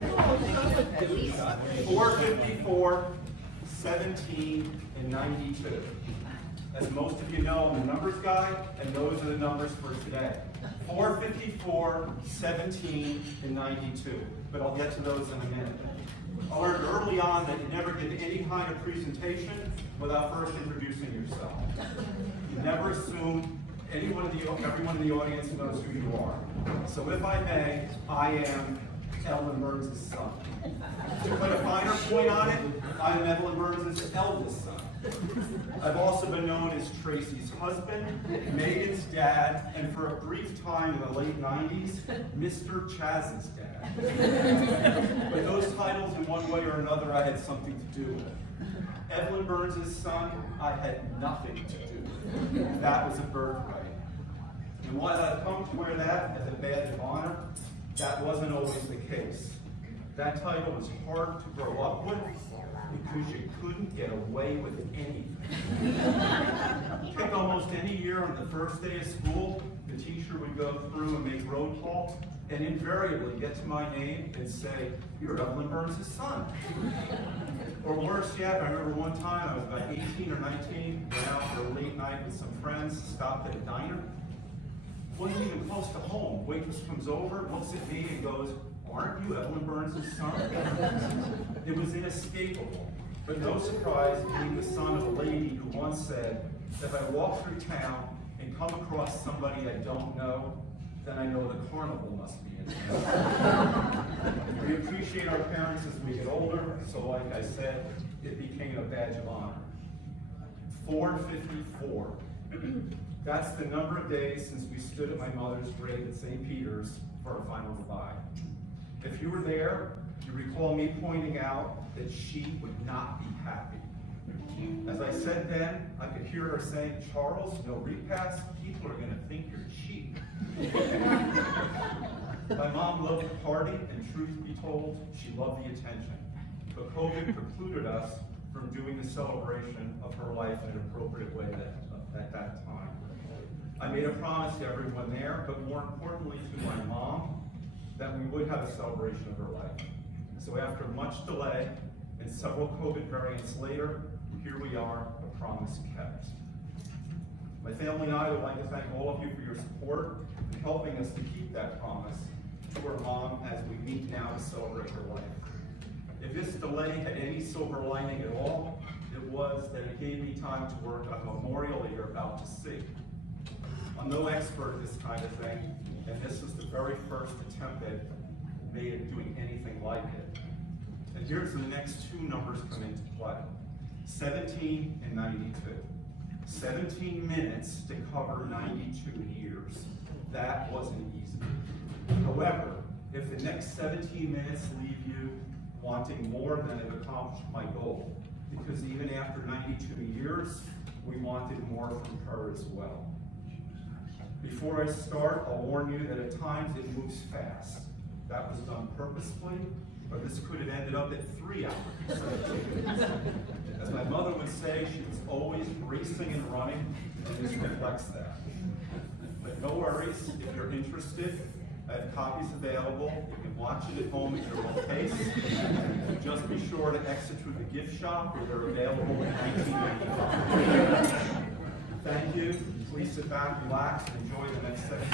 454, 17, and 92. As most of you know, I'm the numbers guy, and those are the numbers for today. 454, 17, and 92. But I'll get to those in a minute. I learned early on that you never give any kind of presentation without first introducing yourself. You never assume everyone in the audience knows who you are. So if I may, I am Eveyln Byrnes' son. To put a finer point on it, I am Eveyln Byrnes' eldest son. I've also been known as Tracy's husband, Megan's dad, and for a brief time in the late 90s, Mr. Chaz's dad. But those titles, in one way or another, I had something to do with. Eveyln Byrnes' son, I had nothing to do with. That was a birthright. And while I've come to wear that as a badge of honor, that wasn't always the case. That title was hard to grow up with because you couldn't get away with anything. Take almost any year on the first day of school, the teacher would go through and make roll call and invariably get to my name and say, "You're Eveyln Byrnes' son." Or worse yet, I remember one time I was about 18 or 19, went out for a late night with some friends, stopped at a diner. Wasn't even close to home. Waitress comes over, looks at me and goes, "Aren't you Eveyln Byrnes' son?" It was inescapable, but no surprise being the son of a lady who once said, "If I walk through town and come across somebody I don't know, then I know the carnival must be in town." We appreciate our parents as we get older, so like I said, it became a badge of honor. 454. That's the number of days since we stood at my mother's grave at St. Peter's for our final goodbye. If you were there, you recall me pointing out that she would not be happy. As I said then, I could hear her saying, "Charles, no repast, people are going to think you're cheap." My mom loved to party, and truth be told, she loved the attention. But COVID precluded us from doing the celebration of her life in an appropriate way at that time. I made a promise to everyone there, but more importantly to my mom, that we would have a celebration of her life. So after much delay and several COVID variants later, here we are, a promise kept. My family and I would like to thank all of you for your support in helping us to keep that promise to our mom as we meet now to celebrate her life. If this delay had any silver lining at all, it was that it gave me time to work on a memorial that you're about to see. I'm no expert at this kind of thing, and this is the very first attempt I've made at doing anything like it. And here's the next two numbers come into play, 17 and 92. 17 minutes to cover 92 years. That wasn't easy. However, if the next 17 minutes leave you wanting more, then I've accomplished my goal. Because even after 92 years, we wanted more from her as well. Before I start, I'll warn you that at times it moves fast. That was done purposefully, or this could have ended up at 3 hours. As my mother would say, she was always racing and running, and this reflects that. But no worries, if you're interested, I have copies available. You can watch it at home at your own pace. Just be sure to exit through the gift shop where they're available in 1995. Thank you. Please sit back, relax, and enjoy the next 7